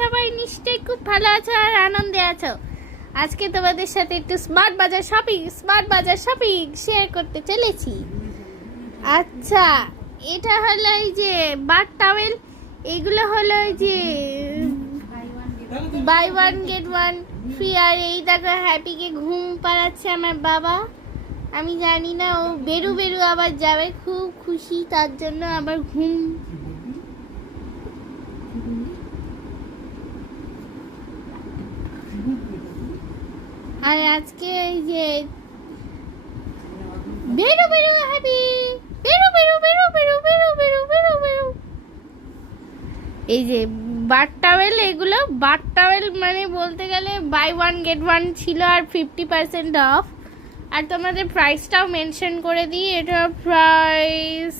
সবাই নিশ্চয়ই খুব ভালো আছো আর আনন্দে আছো। আজকে তোমাদের সাথে একটু স্মার্ট বাজার শপিং শেয়ার করতে চলেছি। আচ্ছা, এটা হলো এই যে বাথ টাওয়েল, এগুলো হলো এই যে buy one get one free. আর এই দেখো হ্যাপিকে ঘুম পাড়াচ্ছে আমার বাবা। আমি জানি না, ও বেরু আবার যাবে, খুব খুশি তার জন্য আবার ঘুম। আর আজকে এই যে বেরু হ্যাপি, বেরু। এই যে বাথ টাওয়েল, এগুলো বাথ টাওয়েল মানে বলতে গেলে বাই ওয়ান গেট ওয়ান ছিল আর 50% অফ। আর তোমাদের প্রাইসটাও মেনশন করে দিই, এটা প্রাইস